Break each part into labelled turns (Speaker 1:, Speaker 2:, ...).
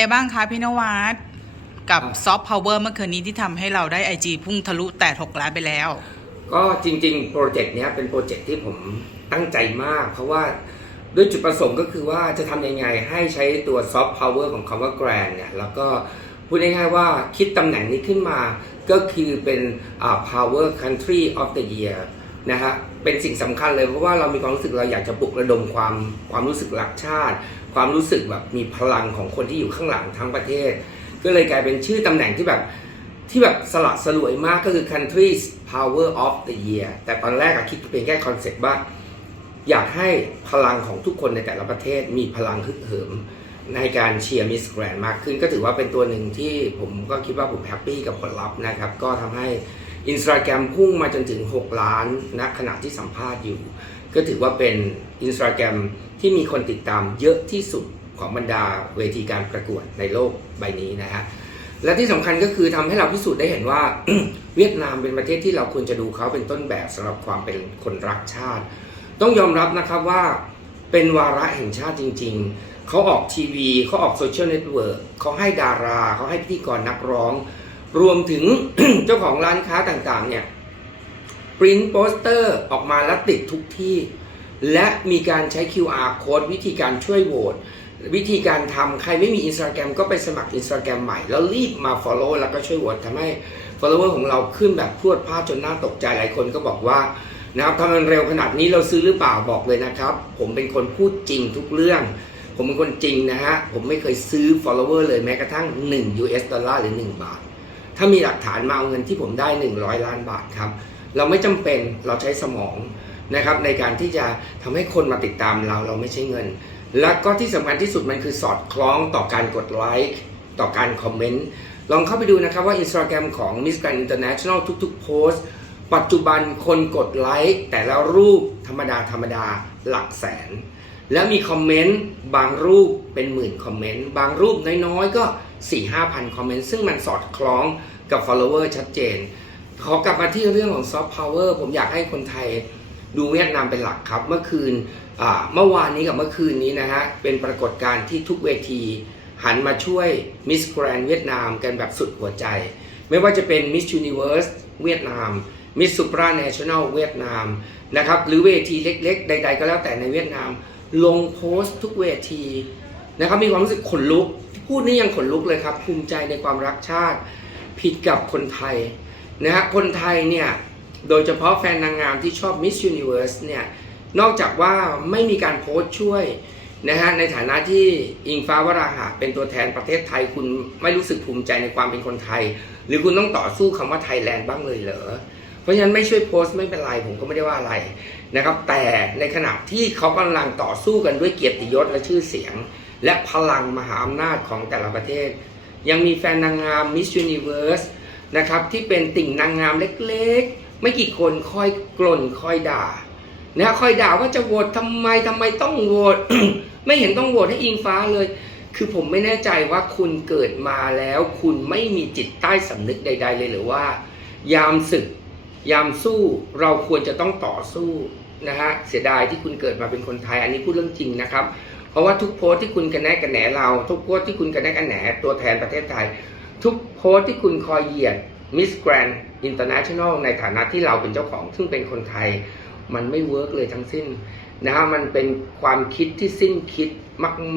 Speaker 1: ไงบ้างคะพี่นวัดกับซอฟต์พาวเวอร์เมื่อคืนนี้ที่ทำให้เราได้ไอจพุ่งทะลุแตะ6ล้านไปแล้ว
Speaker 2: ก็จริงๆ โปรเจกต์เนี้ยเป็นโปรเจกต์ที่ผมตั้งใจมาก เพราะว่าด้วยจุดประสงค์ก็คือว่าจะทำยังไงให้ใช้ตัวซอฟต์พาวเวอร์ของคำว่า grand เนี่ยแล้วก็พูดง่ายๆว่าคิดตำแหน่งนี้ขึ้นมาก็คือเป็นอ่า power country of the year นะฮะเป็นสิ่งสำคัญเลยเพราะว่าเรามีความรู้สึกเราอยากจะปลุกระดมความความรู้สึกรักชาติ ความรู้สึกแบบมีพลังของคนที่อยู่ข้างหลังทั้งประเทศ ก็เลยกลายเป็นชื่อตำแหน่งที่แบบที่แบบสละสลวยมากก็คือ countries power of the year แต่ตอนแรกอะคิดเพียงแค่คอนเซ็ปต์ว่า อยากให้พลังของทุกคนในแต่ละประเทศมีพลังฮึกเหิมในการเชียร์มิสแกรนมากขึ้น ก็ถือว่าเป็นตัวหนึ่งที่ผมก็คิดว่าผมแฮปปี้กับผลลัพธ์นะครับ ก็ทำให้อินสตาแกรมพุ่งมาจนถึง 6 ล้านณขณะที่สัมภาษณ์อยู่ ก็ถือว่าเป็นอินสตาแกรมที่มีคนติดตามเยอะที่สุดของบรรดาเวทีการประกวดในโลกใบนี้นะฮะและที่สำคัญก็คือทำให้เราพิสูจน์ได้เห็นว่า เวียดนามเป็นประเทศที่เราควรจะดูเขาเป็นต้นแบบสำหรับความเป็นคนรักชาติ ต้องยอมรับนะครับว่าเป็นวาระแห่งชาติจริง ๆ เขาออกทีวีเขาออกโซเชียลเน็ตเวิร์กเขาให้ดารา เขาให้พิธีกรนักร้อง รวมถึงเจ้าของร้านค้าต่างๆเนี่ย ปริ้นโปสเตอร์ออกมาแล้วติดทุกที่ และมีการใช้ QR code วิธีการช่วยโหวตวิธีการทำใครไม่มี Instagram ก็ไปสมัคร Instagram ใหม่ แล้วรีบมา Follow แล้วก็ช่วยโหวตทำให้ follower ของเราขึ้นแบบพรวดพลาดจนน่าตกใจหลายคนก็บอกว่านะครับทำมันเร็วขนาดนี้เราซื้อหรือเปล่าบอกเลยนะครับ ผมเป็นคนพูดจริงทุกเรื่อง ผมเป็นคนจริงนะฮะ ผมไม่เคยซื้อ follower เลยแม้กระทั่ง 1 US ดอลลาร์หรือ 1 บาท ถ้ามีหลักฐานมาเอาเงินที่ผมได้ 100 ล้านบาทครับ เราไม่จำเป็นเราใช้สมองนะครับในการที่จะทำให้คนมาติดตามเราเราไม่ใช่เงิน และก็ที่สำคัญที่สุดมันคือสอดคล้องต่อการกดไลค์ต่อการคอมเมนต์ลองเข้าไปดูนะครับว่า Instagram ของ Miss Grand International ทุกๆโพสต์ปัจจุบันคนกดไลค์แต่ละรูปธรรมดาธรรมดาหลักแสน แล้วมีคอมเมนต์บางรูปเป็นหมื่นคอมเมนต์บางรูปน้อยๆ ก็ 4 5พันคอมเมนต์ซึ่งมันสอดคล้องกับ follower ชัดเจน ขอกลับมาที่เรื่องของ soft power ผมอยากให้คนไทยดูเวียดนามเป็นหลักครับ เมื่อคืนเมื่อวานนี้กับเมื่อคืนนี้นะฮะ เป็นปรากฏการณ์ที่ทุกเวที หันมาช่วย Miss Grand เวียดนามกันแบบสุดหัวใจ ไม่ว่าจะเป็น Miss Universe เวียดนาม Miss Supranational เวียดนามนะครับหรือเวทีเล็กๆ ใด ๆ ก็แล้วแต่ในเวียดนาม ลงโพสต์ทุกเวทีนะครับมีความรู้สึกขนลุก พูดนี่ยังขนลุกเลยครับ ภูมิใจในความรักชาติ ผิดกับคนไทย นะฮะคนไทยเนี่ยโดยเฉพาะแฟนนางงามที่ชอบ Miss Universe เนี่ยนอกจากว่าไม่มีการโพสต์ช่วยนะฮะในฐานะที่อิงฟ้าวราหะเป็นตัวแทนประเทศไทยคุณไม่รู้สึกภูมิใจในความเป็นคนไทย หรือคุณต้องต่อสู้คำว่าไทยแลนด์บ้างเลยเหรอเพราะฉะนั้นไม่ช่วยโพสต์ไม่เป็นไรผมก็ไม่ได้ว่าอะไรนะครับ แต่ในขณะที่เขากำลังต่อสู้กันด้วยเกียรติยศและชื่อเสียง และพลังมหาอำนาจของแต่ละประเทศ ยังมีแฟนนางงาม Miss Universe นะครับที่เป็นติ่งนางงามเล็กๆ ไม่กี่คนคอยกล่นคอยด่านะคอยด่าว่าจะโหวตทำไมทำไมต้องโหวตไม่เห็นต้องโหวตให้อิงฟ้าเลย คือผมไม่แน่ใจว่าคุณเกิดมาแล้ว คุณไม่มีจิตใต้สำนึกใด ๆ เลยหรือว่า ยามศึก ยามสู้เราควรจะต้องต่อสู้นะฮะเสียดายที่คุณเกิดมาเป็นคนไทย อันนี้พูดเรื่องจริงนะครับ เพราะว่าทุกโพสที่คุณกระแนกกระแหนเรา ทุกโพสที่คุณกระแนกกระแหนตัวแทนประเทศไทย ทุกโพสที่คุณคอยเหยียด Miss Grand International ในฐานะที่เราเป็นเจ้าของ ซึ่งเป็นคนไทย มันไม่เวิร์กเลยทั้งสิ้นนะฮะมันเป็นความคิดที่สิ้นคิด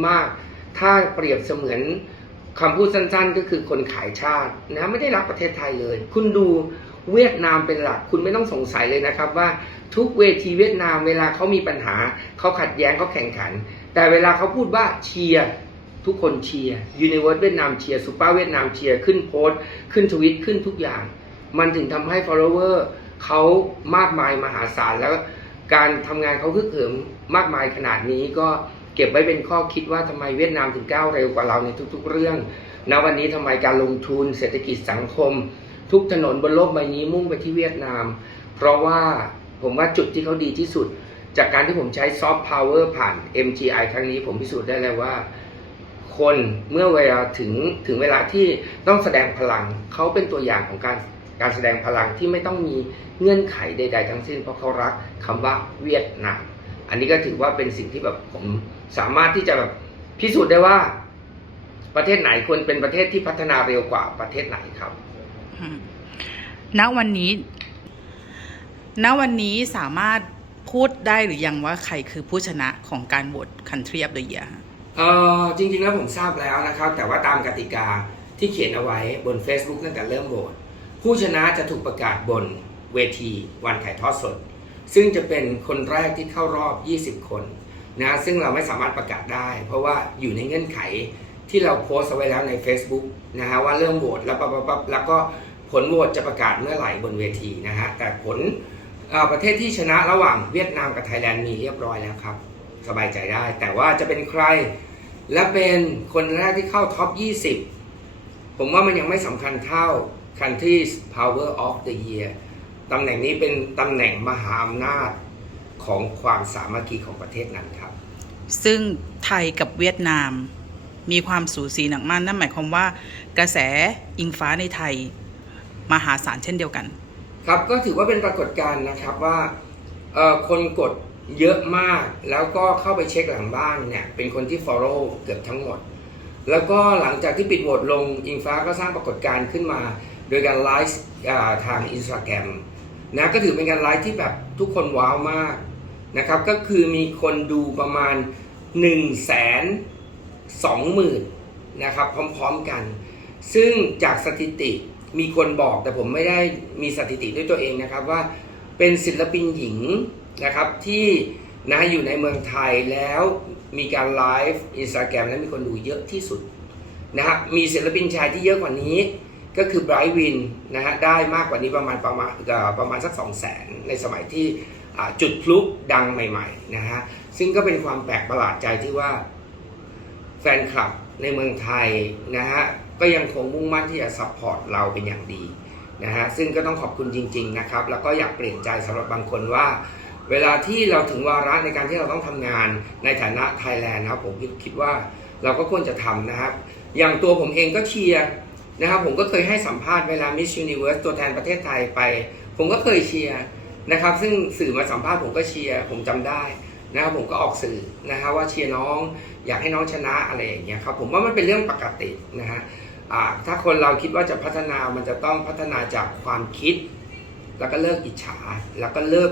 Speaker 2: มาก ๆ ถ้าเปรียบเสมือนคำพูดสั้นๆ ก็คือคนขายชาตินะไม่ได้รักประเทศไทยเลย คุณดูเวียดนามเป็นหลัก คุณไม่ต้องสงสัยเลยนะครับว่าทุกเวทีเวียดนามเวลาเขามีปัญหาเขาขัดแย้งเขาแข่งขัน แต่เวลาเขาพูดว่าเชียร์ ทุกคนเชียร์ยูนิเวิร์สเวียดนามเชียร์ซูเปอร์เวียดนามเชียร์ขึ้นโพสต์ขึ้นทวิตขึ้นทุกอย่าง มันถึงทำให้ follower เขามากมายมหาศาลแล้วการทำงานเขาคึกเหิมมากมายขนาดนี้ก็เก็บไว้เป็นข้อคิดว่าทำไมเวียดนามถึงก้าวเร็วกว่าเราในทุก ๆ เรื่องณวันนี้ทำไมการลงทุนเศรษฐกิจสังคม ทุกถนนบนโลกใบนี้มุ่งไปที่เวียดนาม เพราะว่าผมว่าจุดที่เขาดีที่สุด จากการที่ผมใช้ซอฟต์พาวเวอร์ผ่าน MGI ครั้งนี้ผมพิสูจน์ได้แล้วว่า คนเมื่อเวลาถึงถึงเวลาที่ต้องแสดงพลังเขาเป็นตัวอย่างของการการแสดงพลังที่ไม่ต้องมีเงื่อนไขใด ๆ ทั้งสิ้นเพราะเขารักคำว่าเวียดนามอันนี้ก็ถือว่าเป็นสิ่งที่แบบผมสามารถที่จะแบบพิสูจน์ได้ว่า ประเทศไหนควรเป็นประเทศที่พัฒนาเร็วกว่าประเทศไหนครับ
Speaker 1: ณวันนี้ณวันนี้สามารถพูดได้หรือยังว่าใครคือผู้ชนะของการโหวต Country of the Year
Speaker 2: ออจริงๆแล้วผมทราบแล้วนะครับ แต่ว่าตามกติกาที่เขียนเอาไว้บน Facebook ตั้งแต่เริ่มโหวตผู้ชนะจะถูกประกาศบนเวทีวันถ่ายทอดสด ซึ่งจะเป็นคนแรกที่เข้ารอบ 20 คนนะซึ่งเราไม่สามารถประกาศได้ เพราะว่าอยู่ในเงื่อนไขที่เราโพสเอาไว้แล้วใน Facebook นะฮะว่าเริ่มโหวตแล้วปั๊บปั๊บแล้วก็ผลโหวตจะประกาศเมื่อไหร่บนเวทีนะฮะแต่ผลประเทศที่ชนะระหว่างเวียดนามกับไทยแลนด์มีเรียบร้อยแล้วครับ สบายใจได้ แต่ว่าจะเป็นใคร และเป็นคนแรกที่เข้าท็อป 20 ผมว่ามันยังไม่สำคัญเท่า Country's Power of the Year ตำแหน่งนี้เป็นตำแหน่งมหาอำนาจของความสามัคคีของประเทศนั้นครับ
Speaker 1: ซึ่งไทยกับเวียดนามมีความสูสีหนักมากนั่นหมายความว่ากระแสอิงฟ้าในไทยมหาศาลเช่นเดียวกัน
Speaker 2: ครับก็ถือว่าเป็นปรากฏการณ์นะครับว่าเอ่อคนกด เยอะมากแล้วก็เข้าไปเช็คหลังบ้านเนี่ยเป็นคนที่ follow เกือบทั้งหมด แล้วก็หลังจากที่ปิดโหวตลงอิงฟ้าก็สร้างปรากฏการณ์ขึ้นมา โดยการไลฟ์ทางอินสตาแกรมนะก็ถือเป็นการไลฟ์ที่แบบทุกคนว้าวมากนะครับก็คือมีคนดูประมาณ1นึ่งแสนสองหมื่นนะครับพร้อมๆกัน ซึ่งจากสถิติมีคนบอกแต่ผมไม่ได้มีสถิติด้วยตัวเองนะครับว่าเป็นศิลปินหญิง นะครับที่นะอยู่ในเมืองไทยแล้วมีการไลฟ์อินสตาแกรมและมีคนดูเยอะที่สุดนะฮะมีศิลปินชายที่เยอะกว่านี้ ก็คือไบรท์วินนะฮะได้มากกว่านี้ประมาณประมาณประมาณสัก 2 0 0แสนในสมัยที่จุดพลุดังใหม่ๆนะฮะซึ่งก็เป็นความแปลกประหลาดใจที่ว่าแฟนคลับในเมืองไทยนะฮะก็ยังคงมุ่งมั่นที่จะซัพพอร์ตเราเป็นอย่างดีนะฮะซึ่งก็ต้องขอบคุณจริง ๆนะครับ แล้วก็อยากเปลี่ยนใจสำหรับบางคนว่า เวลาที่เราถึงวาระในการที่เราต้องทำงานในฐานะไทยแลนด์นะครับผมคิดว่าเราก็ควรจะทำนะครับ อย่างตัวผมเองก็เชียร์นะครับ ผมก็เคยให้สัมภาษณ์เวลา Miss Universe ตัวแทนประเทศไทยไป ผมก็เคยเชียร์นะครับ ซึ่งสื่อมาสัมภาษณ์ผมก็เชียร์ผมจำได้นะครับผมก็ออกสื่อนะครับว่าเชียร์น้องอยากให้น้องชนะอะไรอย่างเงี้ยครับผมว่ามันเป็นเรื่องปกตินะฮะถ้าคนเราคิดว่าจะพัฒนามันจะต้องพัฒนาจากความคิด แล้วก็เลิกอิจฉา แล้วก็เลิก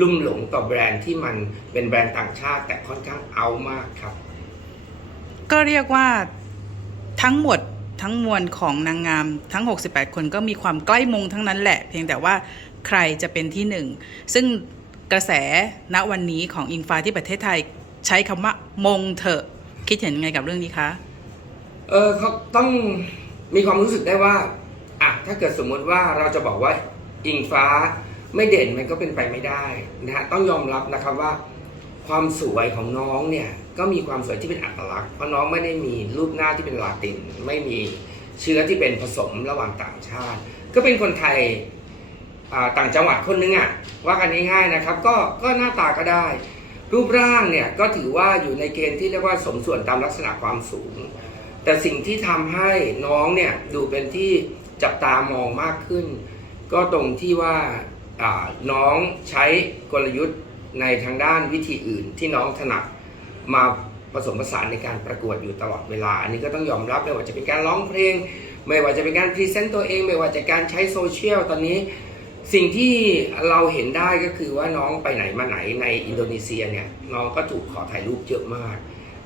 Speaker 2: ลุ่มหลงต่อแบรนด์ที่มันเป็นแบรนด์ต่างชาติ แต่ค่อนข้างเอามากครับ
Speaker 1: ก็เรียกว่าทั้งหมดทั้งมวลของนางงามทั้ง 68 คนก็มีความใกล้มงทั้งนั้นแหละ เพียงแต่ว่าใครจะเป็นที่หนึ่ง ซึ่งกระแสณวันนี้ของอิงฟ้าที่ประเทศไทยใช้คำว่ามงเถอะ คิดเห็นยังไงกับเรื่องนี้คะ
Speaker 2: เออเขาต้องมีความรู้สึกได้ว่าอะถ้าเกิดสมมติว่าเราจะบอกว่าอิงฟ้า ไม่เด่นมันก็เป็นไปไม่ได้นะฮะต้องยอมรับนะครับว่า ความสวยของน้องเนี่ยก็มีความสวยที่เป็นอัตลักษณ์เพราะน้องไม่ได้มีรูปหน้าที่เป็นลาติน ไม่มีเชื้อที่เป็นผสมระหว่างต่างชาติ ก็เป็นคนไทยต่างจังหวัดคนนึงอะ่ะว่ากันง่ายๆนะครับก็ก็หน้าตาก็ได้ รูปร่างเนี่ยก็ถือว่าอยู่ในเกณฑ์ที่เรียกว่าสมส่วนตามลักษณะความสูง แต่สิ่งที่ทำให้น้องเนี่ยดูเป็นที่จับตามองมากขึ้น ก็ตรงที่ว่า น้องใช้กลยุทธ์ในทางด้านวิธีอื่นที่น้องถนัดมาผสมผสานในการประกวดอยู่ตลอดเวลา อันนี้ก็ต้องยอมรับไม่ว่าจะเป็นการร้องเพลง ไม่ว่าจะเป็นการพรีเซนต์ตัวเอง ไม่ว่าจะการใช้โซเชียลตอนนี้ สิ่งที่เราเห็นได้ก็คือว่าน้องไปไหนมาไหนในอินโดนีเซียเนี่ยน้องก็ถูกขอถ่ายรูปเยอะมาก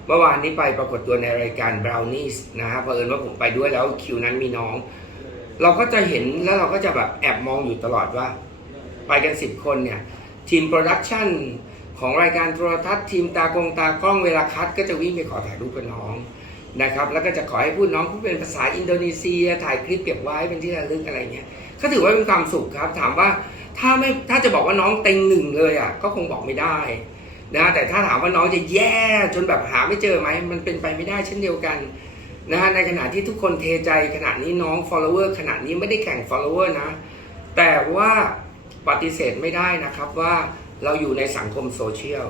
Speaker 2: เมื่อวานนี้ไปปรากฏตัวในรายการ Brownies นะฮะเผอิญว่าผมไปด้วยแล้วคิวนั้นมีน้อง เราก็จะเห็นแล้วเราก็จะแบบแอบมองอยู่ตลอดว่า ไปกันสิบคนเนี่ย ทีมโปรดักชันของรายการโทรทัศน์ทีมตากงตากล้องเวลาคัด ก็จะวิ่งไปขอถ่ายรูปกับน้องนะครับ แล้วก็จะขอให้พูดน้องพูดเป็นภาษาอินโดนีเซีย ถ่ายคลิปเก็บไว้เป็นที่ระลึกอะไรเงี้ยก็ถือว่าเป็นความสุขครับ ถามว่าถ้าไม่ถ้าจะบอกว่าน้องเต็งหนึ่งเลยอะก็คงบอกไม่ได้นะแต่ถ้าถามว่าน้องจะแย่จนแบบหาไม่เจอไหมมันเป็นไปไม่ได้เช่นเดียวกันนะฮะในขณะที่ทุกคนเทใจขณะนี้น้อง follower ขณะนี้ไม่ได้แข่ง follower นะ แต่ว่า ปฏิเสธไม่ได้นะครับว่าเราอยู่ในสังคมโซเชียล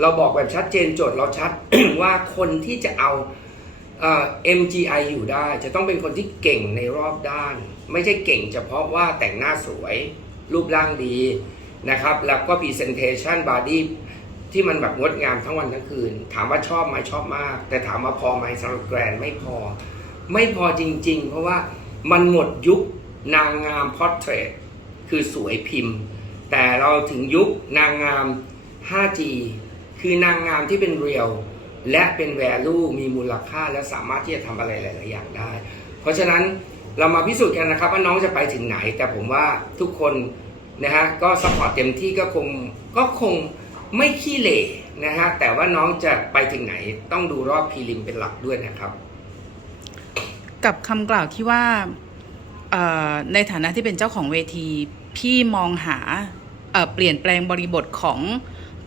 Speaker 2: เราบอกแบบชัดเจนโจทย์เราชัด ว่าคนที่จะเอาเอ่อ MGI อยู่ได้ จะต้องเป็นคนที่เก่งในรอบด้าน ไม่ใช่เก่งเฉพาะว่าแต่งหน้าสวย รูปร่างดีนะครับ แล้วก็ Presentation Body ที่มันแบบงดงามทั้งวันทั้งคืน ถามว่าชอบไหมชอบมาก แต่ถามว่าพอไหมสำหรับแกรนไม่พอ ไม่พอจริง ๆ เพราะว่ามันหมดยุคนางงามพอร์เทรต คือสวยพิมพ์ แต่เราถึงยุคนางงาม 5G คือนางงามที่เป็นเรียลและเป็น value มีมูลค่าและสามารถที่จะทำอะไรหลาย ๆ อย่างได้ เพราะฉะนั้นเรามาพิสูจน์กันนะครับว่าน้องจะไปถึงไหน แต่ผมว่าทุกคนนะฮะก็สปอร์ตเต็มที่ก็คงก็คงไม่ขี้เหร่นะฮะแต่ว่าน้องจะไปถึงไหนต้องดูรอบพรีลิมเป็นหลักด้วยนะครับ
Speaker 1: กับคำกล่าวที่ว่าในฐานะที่เป็นเจ้าของเวที พี่มองหาเปลี่ยนแปลงบริบทของ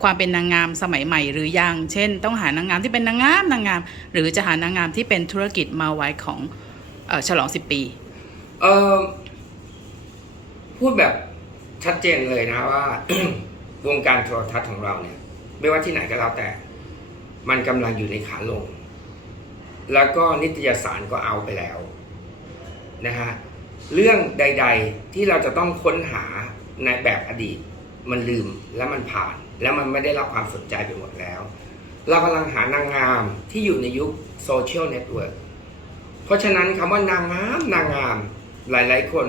Speaker 1: ความเป็นนางงามสมัยใหม่หรือยัง เช่น ต้องหานางงามที่เป็นนางงามนางงาม หรือจะหานางงามที่เป็นธุรกิจมาไว้ของอฉลอง10ปี เออ
Speaker 2: พูดแบบชัดเจนเลยนะว่า วงการโทรทัศน์ของเราเนี่ย ไม่ว่าที่ไหนก็แล้วแต่ มันกำลังอยู่ในขาลง แล้วก็นิตยสารก็เอาไปแล้วนะฮะ เรื่องใด ๆ ที่เราจะต้องค้นหาในแบบอดีต มันลืมแล้วมันผ่าน แล้วมันไม่ได้รับความสนใจไปหมดแล้ว เรากำลังหานางงามที่อยู่ในยุคโซเชียลเน็ตเวิร์กเพราะฉะนั้นคำว่านางงามนางงามหลายๆ คน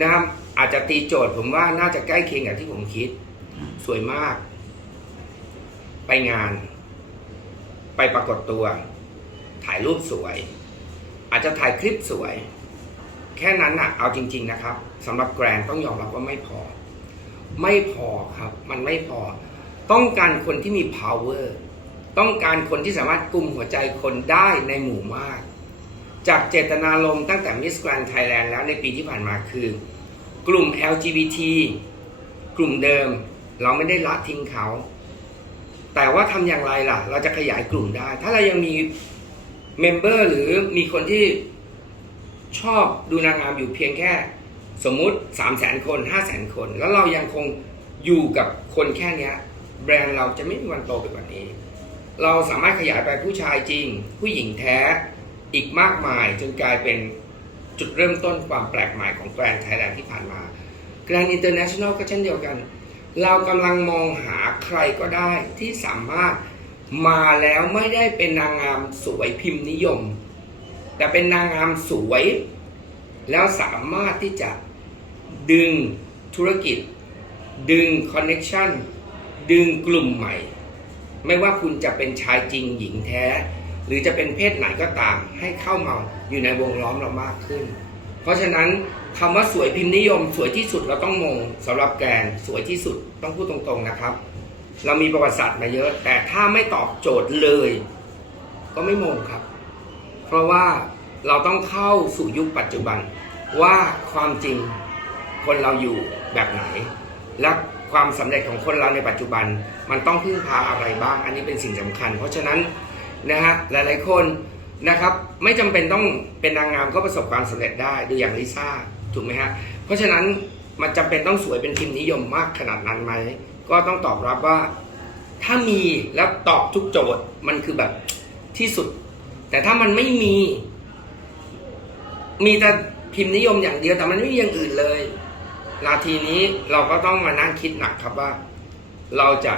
Speaker 2: นะครับอาจจะตีโจทย์ผมว่าน่าจะใกล้เคียงกับที่ผมคิด สวยมาก ไปงาน ไปปรากฏตัว ถ่ายรูปสวย อาจจะถ่ายคลิปสวย แค่นั้นนะเอาจริง ๆนะครับสำหรับแกรนต้องยอมรับว่าไม่พอ ไม่พอครับ มันไม่พอ ต้องการคนที่มี power ต้องการคนที่สามารถกลุ่มหัวใจคนได้ในหมู่มาก จากเจตนารมณ์ตั้งแต่ Miss Grand Thailand แล้วในปีที่ผ่านมาคือ กลุ่ม LGBT กลุ่มเดิม เราไม่ได้ละทิ้งเขา แต่ว่าทำอย่างไรล่ะ เราจะขยายกลุ่มได้ ถ้าเรายังมีเมมเบอร์หรือมีคนที่ ชอบดูนางงามอยู่เพียงแค่สมมุติ 3 0 0 0 0 0 คน 5 0 0 0 0 คน แล้วเรายังคงอยู่กับคนแค่นี้แบรนด์เราจะไม่มีวันโตไปกว่านี้ เราสามารถขยายไปผู้ชายจริง ผู้หญิงแท้อีกมากมายจนกลายเป็นจุดเริ่มต้นความแปลกใหม่ของแกรนด์ไทยแลนด์ที่ผ่านมาแกรนด์อินเตอร์เนชั่นแนลก็เช่นเดียวกัน เรากำลังมองหาใครก็ได้ที่สามารถมาแล้วไม่ได้เป็นนางงามสวยพิมพ์นิยม แต่เป็นนางงามสวย แล้วสามารถที่จะดึงธุรกิจ ดึงคอนเน็ชันดึงกลุ่มใหม่ ไม่ว่าคุณจะเป็นชายจริงหญิงแท้ หรือจะเป็นเพศไหนก็ตาม ให้เข้ามาอยู่ในวงล้อมเรามากขึ้น เพราะฉะนั้นคำว่าสวยพิมพ์นิยม สวยที่สุดเราต้องมองสำหรับแกนสวยที่สุดต้องพูดตรงๆนะครับ เรามีประวัติศาสตร์มาเยอะ แต่ถ้าไม่ตอบโจทย์เลย ก็ไม่มงครับ เพราะว่าเราต้องเข้าสู่ยุคปัจจุบัน ว่าความจริงคนเราอยู่แบบไหน และความสำเร็จของคนเราในปัจจุบัน มันต้องพึ่งพาอะไรบ้าง อันนี้เป็นสิ่งสำคัญ เพราะฉะนั้นนะฮะหลายๆคนนะครับไม่จำเป็นต้องเป็นนางงามก็ประสบความสำเร็จได้ดูอย่างลิซ่าถูกไหมฮะเพราะฉะนั้นมันจำเป็นต้องสวยเป็นพิมพ์นิยมมากขนาดนั้นไหมก็ต้องตอบรับว่า ถ้ามีแล้วตอบทุกโจทย์มันคือแบบที่สุด แต่ถ้ามันไม่มี มีแต่พิมพ์นิยมอย่างเดียวแต่มันไม่มีอย่างอื่นเลยนาทีนี้เราก็ต้องมานั่งคิดหนักครับว่า เราจะ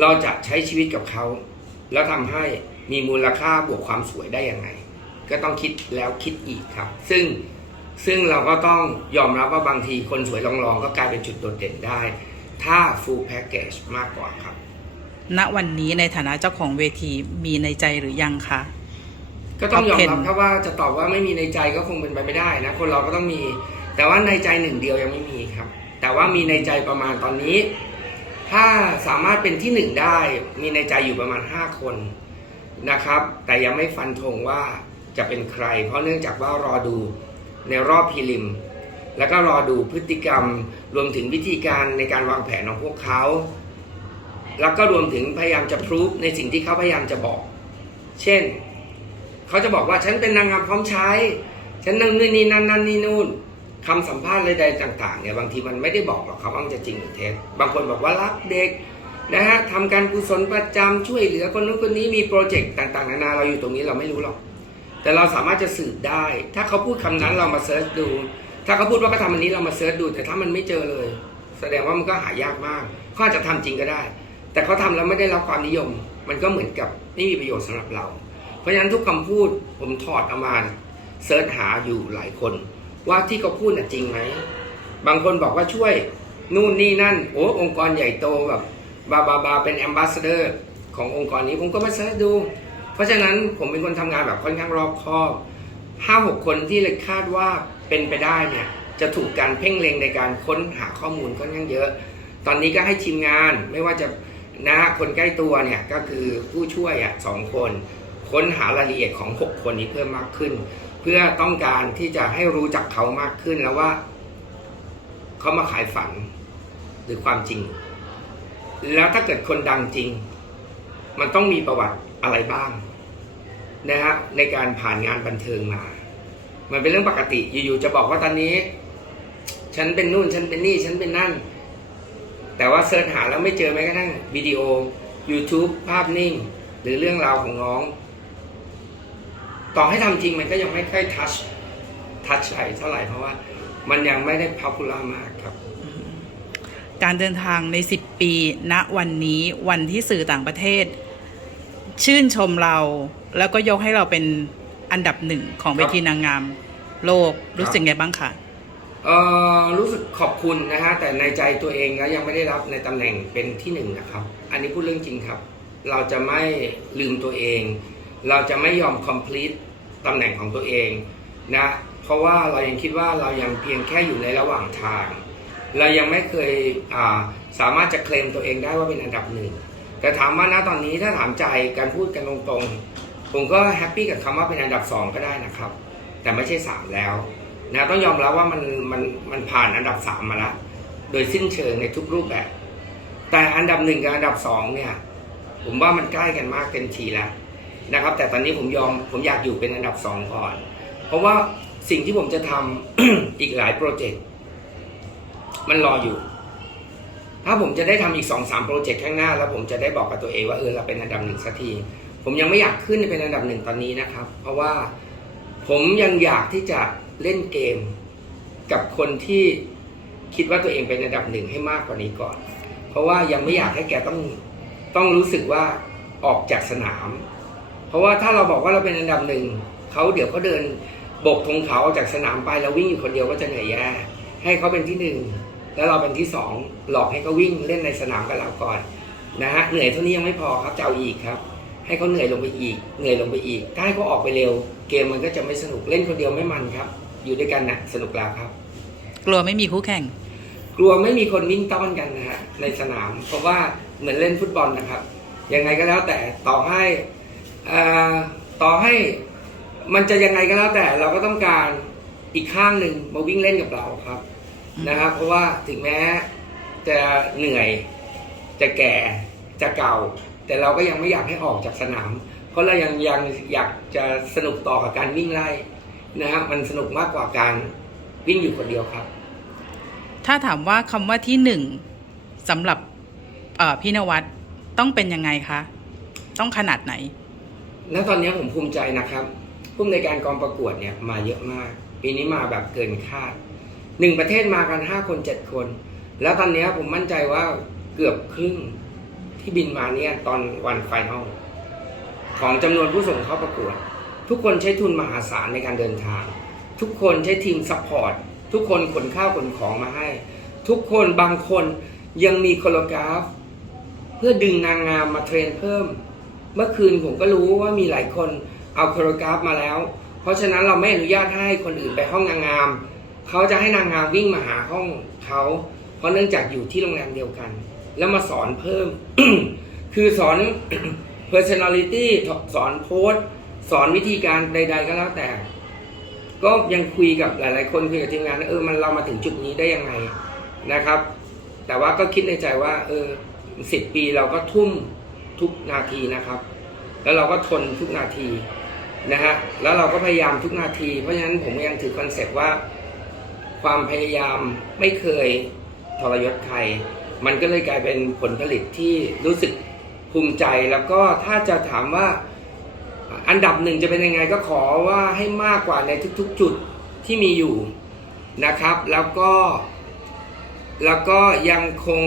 Speaker 2: เราจะใช้ชีวิตกับเขา แล้วทำให้มีมูลค่าบวกความสวยได้ยังไง ก็ต้องคิดแล้วคิดอีกครับ ซึ่งซึ่งเราก็ต้องยอมรับว่าบางทีคนสวยลองๆ ก็กลายเป็นจุดโดดเด่นได้ ถ้า full package มากกว่าครับ
Speaker 1: ณวันนี้ในฐานะเจ้าของเวทีมีในใจหรือยังคะ
Speaker 2: ก็ต้องยอมรับ Top 10ครับว่าจะตอบว่าไม่มีในใจก็คงเป็นไปไม่ได้นะคนเราก็ต้องมี แต่ว่าในใจหนึ่งเดียวยังไม่มีครับ แต่ว่ามีในใจประมาณตอนนี้ ถ้าสามารถเป็นที่หนึ่งได้ มีในใจอยู่ประมาณ 5 คนนะครับ แต่ยังไม่ฟันธงว่าจะเป็นใคร เพราะเนื่องจากว่ารอดูในรอบพรีลิม แล้วก็รอดูพฤติกรรมรวมถึงวิธีการในการวางแผนของพวกเขา แล้วก็รวมถึงพยายามจะพรูฟในสิ่งที่เขาพยายามจะบอก เช่น เขาจะบอกว่าฉันเป็นนางงามพร้อมใช้ ฉันนั่นนี่นี่นั่นนั่นนี่นู่นคำสัมภาษณ์ใดๆต่างๆเนี่ยบางทีมันไม่ได้บอกหรอกครับว่าจะจริงหรือเท็จ บางคนบอกว่ารักเด็กนะฮะทำการกุศลประจำช่วยเหลือคนนู้นคนนี้มีโปรเจกต์ต่างๆนานาเราอยู่ตรงนี้เราไม่รู้หรอก แต่เราสามารถจะสืบได้ ถ้าเขาพูดคำนั้นเรามาเซิร์ชดู ถ้าเขาพูดว่าเขาทำอันนี้เรามาเซิร์ชดู แต่ถ้ามันไม่เจอเลย แสดงว่ามันก็หายากมากเขาอาจจะทำจริงก็ได้ แต่เขาทำแล้วไม่ได้รับความนิยม มันก็เหมือนกับไม่มีประโยชน์สำหรับเรา เพราะฉะนั้นทุกคำพูดผมถอดเอามาเสิร์ชหาอยู่หลายคน ว่าที่เขาพูดน่ะจริงไหมบางคนบอกว่าช่วยนู่นนี่นั่นโอ้องค์กรใหญ่โตแบบบาบาบาเป็นแอมบาสเดอร์ขององค์กรนี้ผมก็มาเสิร์ชดู เพราะฉะนั้นผมเป็นคนทำงานแบบค่อนข้างรอบคอบห้าหกคนที่เลยคาดว่าเป็นไปได้เนี่ยจะถูกการเพ่งเล็งในการค้นหาข้อมูลค่อนข้างเยอะ ตอนนี้ก็ให้ทีมงานไม่ว่าจะ นะฮะคนใกล้ตัวเนี่ยก็คือผู้ช่วยอะสองคนค้นหารายละเอียดของ 6 คนนี้เพิ่มมากขึ้น เพื่อต้องการที่จะให้รู้จักเขามากขึ้นแล้วว่าเขามาขายฝันหรือความจริง แล้วถ้าเกิดคนดังจริง มันต้องมีประวัติอะไรบ้างนะฮะในการผ่านงานบันเทิงมา มันเป็นเรื่องปกติอยู่ๆจะบอกว่าตอนนี้ ฉันเป็นนู่นฉันเป็นนี่ฉันเป็นนั่น แต่ว่าเสิร์ชหาแล้วไม่เจอแม้กระทั่งวิดีโอ YouTube ภาพนิ่ง หรือเรื่องราวของน้อง ต่อให้ทำจริงมันก็ยังไม่ค่อยทัชทัชอะไรเท่าไหร่เพราะว่า มันยังไม่ได้พ o p u l a r มากครับ
Speaker 1: การเดินทางใน 10 ปีณวันนี้วันที่สื่อต่างประเทศ ชื่นชมเรา แล้วก็ยกให้เราเป็นอันดับหนึ่งของเวทีนางงาม โลกรู้สึกไงบ้างคะ
Speaker 2: เอ่อรู้สึกขอบคุณนะฮะแต่ในใจตัวเองแล้วยังไม่ได้รับในตำแหน่งเป็นที่หนึ่งนะครับ อันนี้พูดเรื่องจริงครับ เราจะไม่ลืมตัวเอง เราจะไม่ยอม complete ตำแหน่งของตัวเองนะเพราะว่าเรายังคิดว่าเรายังเพียงแค่อยู่ในระหว่างทาง เรายังไม่เคยาสามารถจะเคลมตัวเองได้ว่าเป็นอันดับหนึ่งแต่ถามว่าณตอนนี้ถ้าถามใจการพูดกันตรงๆ ผมก็แฮปปี้กับคำว่าเป็นอันดับสองก็ได้นะครับ แต่ไม่ใช่สามแล้ว นะต้องยอมรับว่ามันมันมันผ่านอันดับสามมาแล้วโดยสิ้นเชิงในทุกรูปแบบ แต่อันดับหนึ่งกับอันดับสองเนี่ย ผมว่ามันใกล้กันมากเต็มทีแล้วนะครับ แต่ตอนนี้ผมยอมผมอยากอยู่เป็นอันดับสองก่อน เพราะว่าสิ่งที่ผมจะทำอีกหลายโปรเจกต์มันรออยู่ ถ้าผมจะได้ทำอีกสองสามโปรเจกต์ข้างหน้า แล้วผมจะได้บอกกับตัวเองว่าเออเราเป็นอันดับหนึ่งสักที ผมยังไม่อยากขึ้นเป็นอันดับหนึ่งตอนนี้นะครับ เพราะว่าผมยังอยากที่จะ เล่นเกม กับคนที่คิดว่าตัวเองเป็นอันดับหนึ่งให้มากกว่านี้ก่อน เพราะว่ายังไม่อยากให้แกต้องต้องรู้สึกว่าออกจากสนาม เพราะว่าถ้าเราบอกว่าเราเป็นอันดับหนึ่งเขาเดี๋ยวเขาเดินโบกธงขาวออกจากสนามไปแล้ววิ่งอยู่คนเดียวก็จะเหนื่อยแย่ให้เขาเป็นที่หนึ่งแล้วเราเป็นที่สองหลอกให้เขาวิ่งเล่นในสนามกับเราก่อนนะฮะเหนื่อยเท่านี้ยังไม่พอครับจะเอาอีกครับ ให้เขาเหนื่อยลงไปอีก เหนื่อยลงไปอีกถ้าให้เขาออกไปเร็ว เกมมันก็จะไม่สนุกเล่นคนเดียวไม่มันครับ อยู่ด้วยกันนะสนุกแล้วครับ
Speaker 1: กลัวไม่มีคู่แข่ง
Speaker 2: กลัวไม่มีคนวิ่งต้อนกันนะฮะในสนาม เพราะว่าเหมือนเล่นฟุตบอลนะครับ ยังไงก็แล้วแต่ต่อให้เอ่อต่อให้มันจะยังไงก็แล้วแต่เราก็ต้องการอีกข้างหนึ่งมาวิ่งเล่นกับเราครับอืมนะครับเพราะว่าถึงแม้จะเหนื่อยจะแก่จะเก่า แต่เราก็ยังไม่อยากให้ออกจากสนาม เพราะเรายังยังอยากจะสนุกต่อกับการวิ่งไล่ นะครับมันสนุกมากกว่าการวิ่งอยู่คนเดียวครับ
Speaker 1: ถ้าถามว่าคำว่าที่หนึ่งสำหรับเอ่อพี่นวัดต้องเป็นยังไงคะ ต้องขนาดไหน
Speaker 2: ณ ตอนนี้ผมภูมิใจนะครับผู้อำนวยการกองประกวดเนี่ยมาเยอะมาก ปีนี้มาแบบเกินคาดหนึ่งประเทศมากันห้าคนเจ็ดคน แล้วตอนนี้ผมมั่นใจว่าเกือบครึ่งที่บินมาเนี่ยตอนวันไฟนอลของจำนวนผู้ส่งเข้าประกวด ทุกคนใช้ทุนมหาศาลในการเดินทาง ทุกคนใช้ทีมซัพพอร์ต ทุกคนขนข้าวขนของมาให้ ทุกคนบางคนยังมีโคโลกราฟ เพื่อดึงนางงามมาเทรนเพิ่ม เมื่อคืนผมก็รู้ว่ามีหลายคนเอาโคโรกราฟมาแล้ว เพราะฉะนั้นเราไม่อนุญาตให้คนอื่นไปห้องนางงาม เขาจะให้นางงามวิ่งมาหาห้องเขา เพราะเนื่องจากอยู่ที่โรงแรมเดียวกัน แล้วมาสอนเพิ่ม คือสอน personality สอนโพสต์ สอนวิธีการใด ๆ ก็แล้วแต่ ก็ยังคุยกับหลาย ๆ คนคุยกับทีมงานเออมันเรามาถึงจุดนี้ได้ยังไงนะครับ แต่ว่าก็คิดในใจว่า เออสิบปีเราก็ทุ่มทุกนาทีนะครับ แล้วเราก็ทนทุกนาทีนะฮะแล้วเราก็พยายามทุกนาที เพราะฉะนั้นผมยังถือคอนเซ็ปต์ว่า ความพยายามไม่เคยทรยศใคร มันก็เลยกลายเป็นผลผลิตที่รู้สึกภูมิใจแล้วก็ถ้าจะถามว่า อันดับหนึ่งจะเป็นยังไงก็ขอว่าให้มากกว่าในทุกๆจุดที่มีอยู่นะครับ แล้วก็แล้วก็ยังคง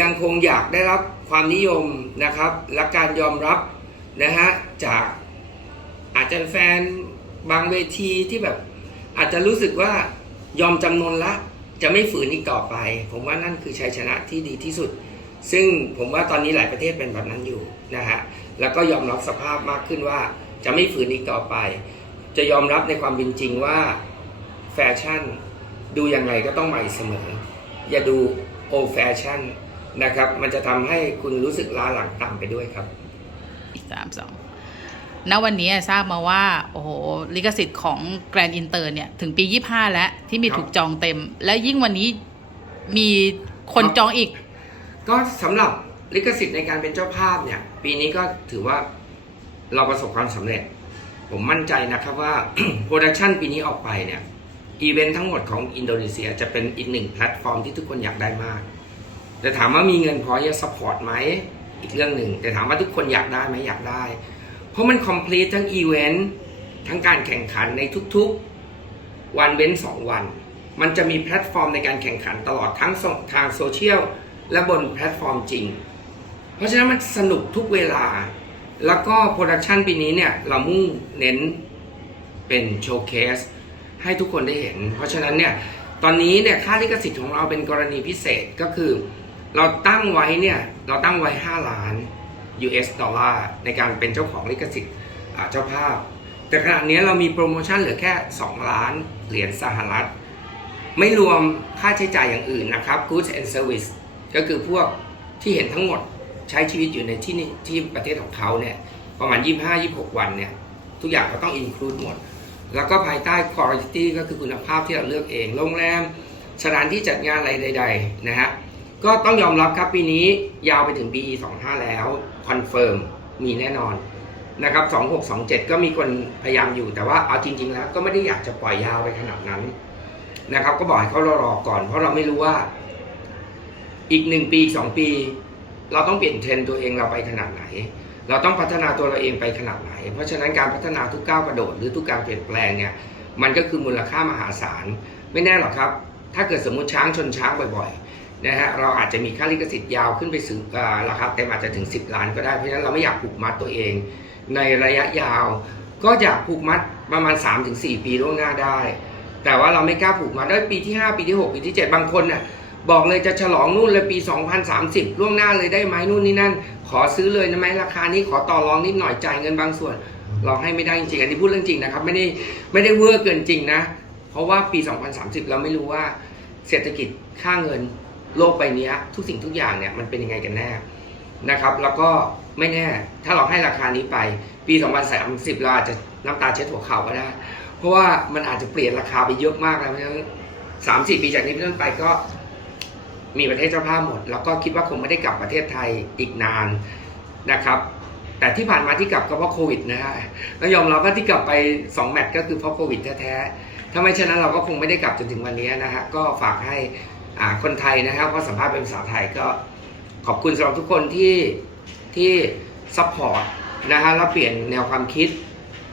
Speaker 2: ยังคงอยากได้รับความนิยมนะครับ และการยอมรับนะฮะจากอาจจะแฟนบางเวทีที่แบบ อาจจะรู้สึกว่ายอมจำนนละ จะไม่ฝืนอีกต่อไป ผมว่านั่นคือชัยชนะที่ดีที่สุด ซึ่งผมว่าตอนนี้หลายประเทศเป็นแบบนั้นอยู่นะฮะแล้วก็ยอมรับสภาพมากขึ้นว่าจะไม่ฝืนอีกต่อไป จะยอมรับในความเป็นจริงว่าแฟชั่นดูยังไงก็ต้องใหม่เสมอ อย่าดูโอแฟชั่นนะครับ มันจะทำให้คุณรู้สึกล้าหลังต่ำไปด้วยครับสาม
Speaker 1: สองณวันนี้ทราบมาว่า โอ้โห ลิขสิทธิ์ของแกรนด์อินเตอร์เนี่ย ถึงปี 25 แล้ว ที่มีครับถูกจองเต็ม และยิ่งวันนี้มีคนครับจองอีก
Speaker 2: ก็สำหรับลิขสิทธิ์ในการเป็นเจ้าภาพเนี่ย ปีนี้ก็ถือว่าเราประสบความสำเร็จ ผมมั่นใจนะครับว่าโปรดักชันปีนี้ออกไปเนี่ยอีเวนท์ทั้งหมดของอินโดนีเซียจะเป็นอีกหนึ่งแพลตฟอร์มที่ทุกคนอยากได้มาก แต่ถามว่ามีเงินพอจะสปอร์ตไหมอีกเรื่องหนึ่ง แต่ถามว่าทุกคนอยากได้ไหมอยากได้ เพราะมันคอมพลีททั้งอีเวนต์ทั้งการแข่งขันในทุกๆ วันเว้นสองวัน มันจะมีแพลตฟอร์มในการแข่งขันตลอดทั้งทางโซเชียล และบนแพลตฟอร์มจริง เพราะฉะนั้นมันสนุกทุกเวลา แล้วก็โปรดักชันปีนี้เนี่ยเรามุ่งเน้นเป็นโชว์เคสให้ทุกคนได้เห็น เพราะฉะนั้นเนี่ยตอนนี้เนี่ยค่าลิขสิทธิ์ของเราเป็นกรณีพิเศษก็คือ เราตั้งไว้เนี่ยเราตั้งไว้ 5 ล้าน US ดอลลาร์ในการเป็นเจ้าของลิขสิทธิ์เจ้าภาพ แต่ขณะนี้เรามีโปรโมชั่นเหลือแค่ 2 ล้านเหรียญสหรัฐ ไม่รวมค่าใช้จ่ายอย่างอื่นนะครับ goods and service ก็คือพวกที่เห็นทั้งหมดใช้ชีวิตอยู่ในที่นี่ที่ประเทศของเขาเนี่ยประมาณ 25-26 วันเนี่ยทุกอย่างก็ต้อง include หมด แล้วก็ภายใต้ quality ก็คือคุณภาพที่เราเลือกเอง โรงแรมสถานที่จัดงานอะไรใด ๆ นะฮะก็ต้องยอมรับครับปีนี้ยาวไปถึงปี 25 แล้วคอนเฟิร์มมีแน่นอนนะครับ 2627 ก็มีคนพยายามอยู่แต่ว่าเอาจริง ๆ แล้วก็ไม่ได้อยากจะปล่อยยาวไปขนาดนั้นนะครับ ก็บอกให้เขารอๆก่อน เพราะเราไม่รู้ว่า อีกหนึ่งปีสองปี เราต้องเปลี่ยนเทรนตัวเองเราไปขนาดไหน เราต้องพัฒนาตัวเราเองไปขนาดไหน เพราะฉะนั้นการพัฒนาทุกก้าวกระโดดหรือทุกการเปลี่ยนแปลงเนี่ยมันก็คือมูลค่ามหาศาล ไม่แน่หรอกครับ ถ้าเกิดสมมุติช้างชนช้างบ่อยๆนะฮะเราอาจจะมีค่าลิขสิทธิ์ยาวขึ้นไปสู่อ่าราคาเต็มอาจจะถึง 10 ล้านก็ได้เพราะฉะนั้นเราไม่อยากผูกมัดตัวเอง ในระยะยาว ก็อยากผูกมัดประมาณ 3-4 ปีล่วงหน้าได้ แต่ว่าเราไม่กล้าผูกมัดได้ปีที่ 5 ปีที่ 6 ปีที่ 7 บางคนน่ะ บอกเลยจะฉลองนู่นเลยปี 2030 ล่วงหน้าเลยได้ไหมนู่นนี่นั่น ขอซื้อเลยนะไหมราคานี้ขอต่อรองนิดหน่อยจ่ายเงินบางส่วน เราให้ไม่ได้จริงๆอันนี้พูดเรื่องจริงนะครับ ไม่ได้ไม่ได้เวอร์เกินจริงนะ เพราะว่าปี 2030 เราไม่รู้ว่าเศรษฐกิจค่าเงินโลกใบนี้ทุกสิ่งทุกอย่างเนี่ยมันเป็นยังไงกันแน่นะครับ แล้วก็ไม่แน่ถ้าเราให้ราคานี้ไปปี 2030 เราอาจจะน้ำตาเช็ดหัวเข่าก็ได้ เพราะว่ามันอาจจะเปลี่ยนราคาไปเยอะมากแล้วเพราะฉะนั้นสามสี่ปีจากนี้เป็นต้นไปก็ มีประเทศเจ้าภาพหมด แล้วก็คิดว่าคงไม่ได้กลับประเทศไทยอีกนานนะครับ แต่ที่ผ่านมาที่กลับก็เพราะโควิดนะฮะแล้วยอมรับว่าที่กลับไป 2 แมตช์ก็คือเพราะโควิดแท้ๆถ้าไม่เช่นนั้นเราก็คงไม่ได้กลับจนถึงวันนี้นะฮะก็ฝากให้คนไทยนะครับเพราะสัมภาษณ์เป็นภาษาไทยก็ขอบคุณสำหรับทุกคนที่ที่ซัพพอร์ตนะฮะแล้วเปลี่ยนแนวความคิด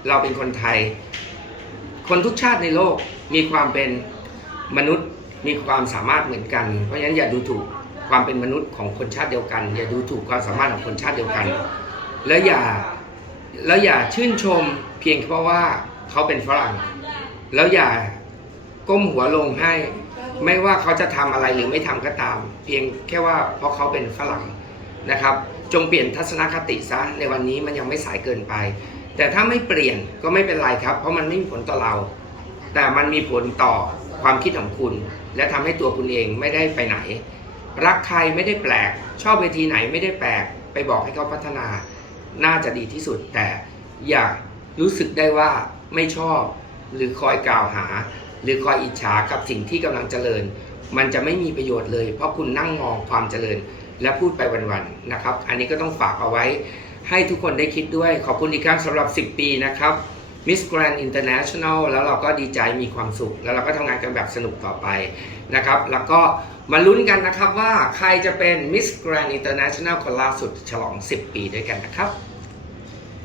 Speaker 2: เราเป็นคนไทย คนทุกชาติในโลกมีความเป็นมนุษย์ มีความสามารถเหมือนกัน เพราะฉะนั้นอย่าดูถูกความเป็นมนุษย์ของคนชาติเดียวกัน อย่าดูถูกความสามารถของคนชาติเดียวกัน แล้วอย่าแล้วอย่าชื่นชมเพียงเพราะว่าเขาเป็นฝรั่ง แล้วอย่าก้มหัวลงให้ ไม่ว่าเขาจะทำอะไรหรือไม่ทำก็ตาม เพียงแค่ว่าเพราะเขาเป็นฝรั่งนะครับ จงเปลี่ยนทัศนคติซะในวันนี้มันยังไม่สายเกินไป แต่ถ้าไม่เปลี่ยนก็ไม่เป็นไรครับ เพราะมันไม่มีผลต่อเรา แต่มันมีผลต่อ ความคิดของคุณ และทำให้ตัวคุณเองไม่ได้ไปไหน รักใครไม่ได้แปลก ชอบเวทีไหนไม่ได้แปลก ไปบอกให้เขาพัฒนาน่าจะดีที่สุด แต่อย่ารู้สึกได้ว่าไม่ชอบ หรือคอยกล่าวหา หรือคอยอิจฉากับสิ่งที่กำลังเจริญ มันจะไม่มีประโยชน์เลย เพราะคุณนั่งมองความเจริญ และพูดไปวันๆนะครับ อันนี้ก็ต้องฝากเอาไว้ ให้ทุกคนได้คิดด้วยขอบคุณอีกครั้งสำหรับ 10 ปีนะครับ Miss Grand International แล้วเราก็ดีใจมีความสุข แล้วเราก็ทำงานกันแบบสนุกต่อไปนะครับ แล้วก็มาลุ้นกันนะครับว่าใครจะเป็น Miss Grand International คนล่าสุดฉลอง 10 ปีด้วยกันนะครับ